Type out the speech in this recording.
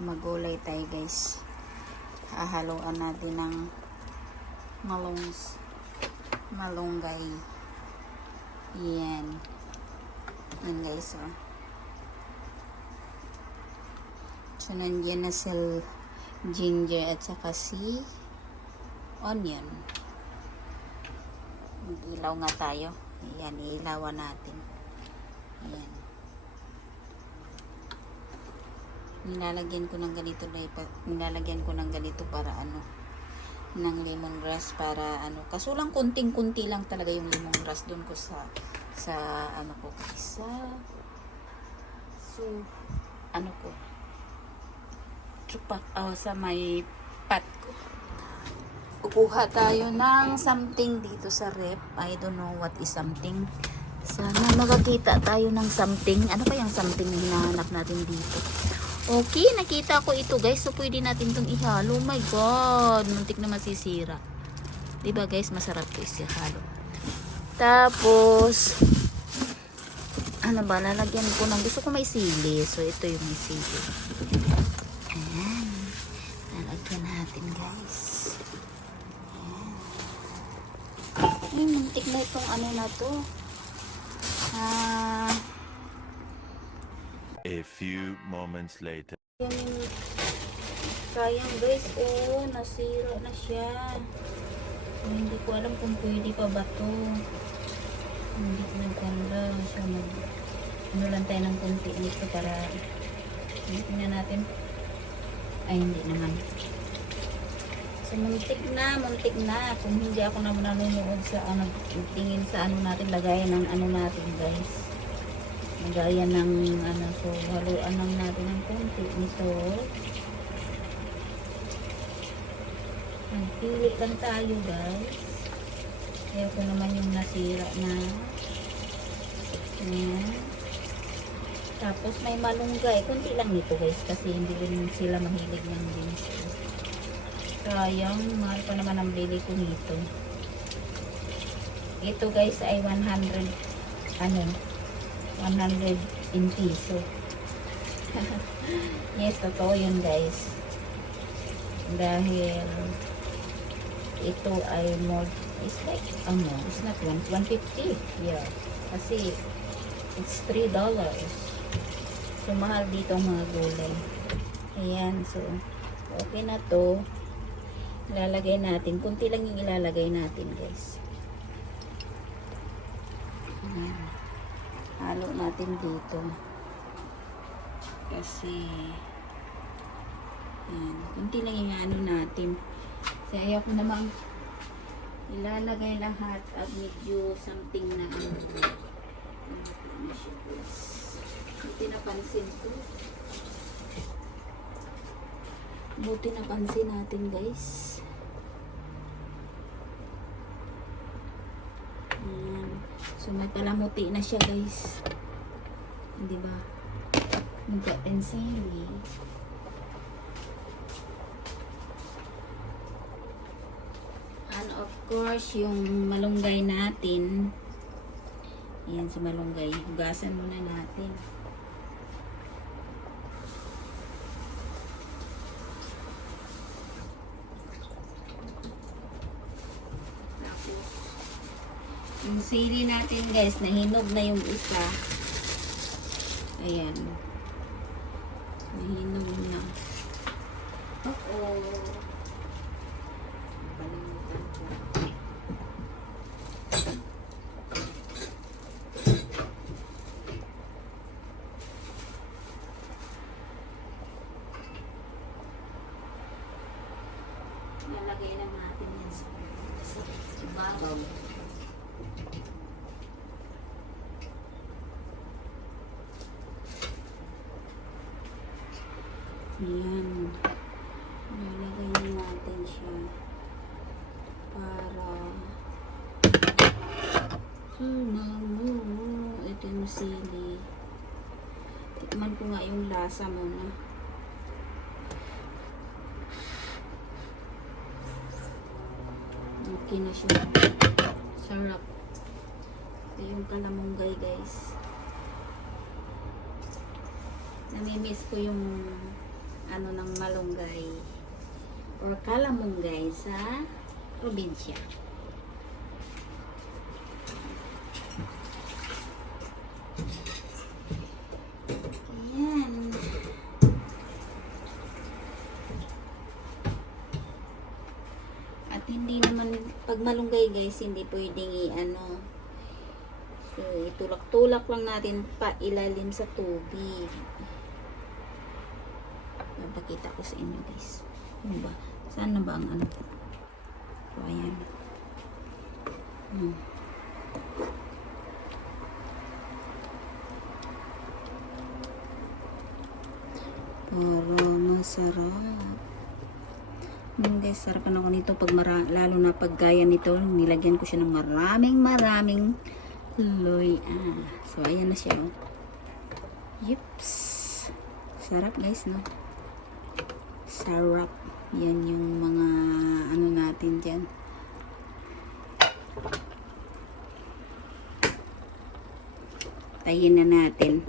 Magulay tayo guys. Hahaluan natin ng malunggay. Yan. Yan guys, oh. So, nandiyan na si ginger at saka si onion. Mag-ilaw nga tayo. Ayan, iilawan natin. Ayan. Nilalagyan ko ng ganito para ng lemongrass para kaso lang konting-kunti lang talaga yung lemongrass doon ko sa so sa may pot ko. Kukuha tayo ng something dito sa rep. I don't know what is something. Sana makakita tayo ng something. Ano pa yung something na hinahanap natin dito? Okay, nakita ko ito guys. So, pwede natin itong ihalo. Oh my God. Muntik na masisira. Diba guys, masarap ito isihalo. Tapos, lalagyan ko ng gusto ko may sili. So, ito yung may sili. Ayan. Lalagyan natin guys. Ayan. Ay, muntik na itong na to. A few moments later. Sayang guys, nasira na siya. Hindi ko alam kung pwede pa ba to. Hindi ko nagkanda siya lang tayo ng konti nito para tingnan natin. Ay, hindi naman. So, muntik na. Kung hindi ako naman nanonood sa tingin sa natin, lagayan ng natin guys. Lagayan ng so haluan lang natin ng konti nito. Nagpili lang tayo guys. Kaya ko naman yung nasira na. Ayan. Tapos may malunggay. Kunti lang nito guys kasi hindi rin sila mahilig ng beans. Sayang, mahal pa naman ang bili ko nito. Ito guys ay 100 in piso. Yes, totoo yun guys. Dahil ito ay more, it's like, it's not 150. Yeah. Kasi it's $3. So, mahal dito ang mga gulay. Ayan, so, okay na to. Ilalagay natin. Kunti lang yung ilalagay natin guys. Ayan. Halo natin dito. Kasi yan, kunti lang yung natin. Kasi ayaw ko naman ilalagay lahat at medyo something na buti napansin ko. Buti napansin natin guys. So, may palamuti na siya guys. Di ba? Magka-pensili. And of course, yung malunggay natin. Ayan sa malunggay. Hugasan muna natin. Yung sili natin guys, nahinog na yung isa. Ayan. Nahinog na. Nalagay lang natin yan sa babaw. Ayan. Nalagay natin siya para ito yung sili. Tikman ko nga yung lasa muna. Okay na siya. Sarap. Ito yung kalamunggay guys. Namimiss ko yung mag-ano ng malunggay or kalamunggay sa probinsya. Ayan. At hindi naman, pag malunggay guys, hindi pwedeng i-ano. So, itulak-tulak lang natin pa ilalim sa tubig. Napakita ko sa inyo guys. Ano ba? Saan na ba ang ano ko? So, ayan. Para masarap. Guys, sarapan ako nito pag lalo na pag gaya nito, nilagyan ko siya ng maraming luya. So, ayan na siya. Oh. Yips. Sarap guys, no? Sarap. Yan yung mga ano natin dyan. Tayin na natin.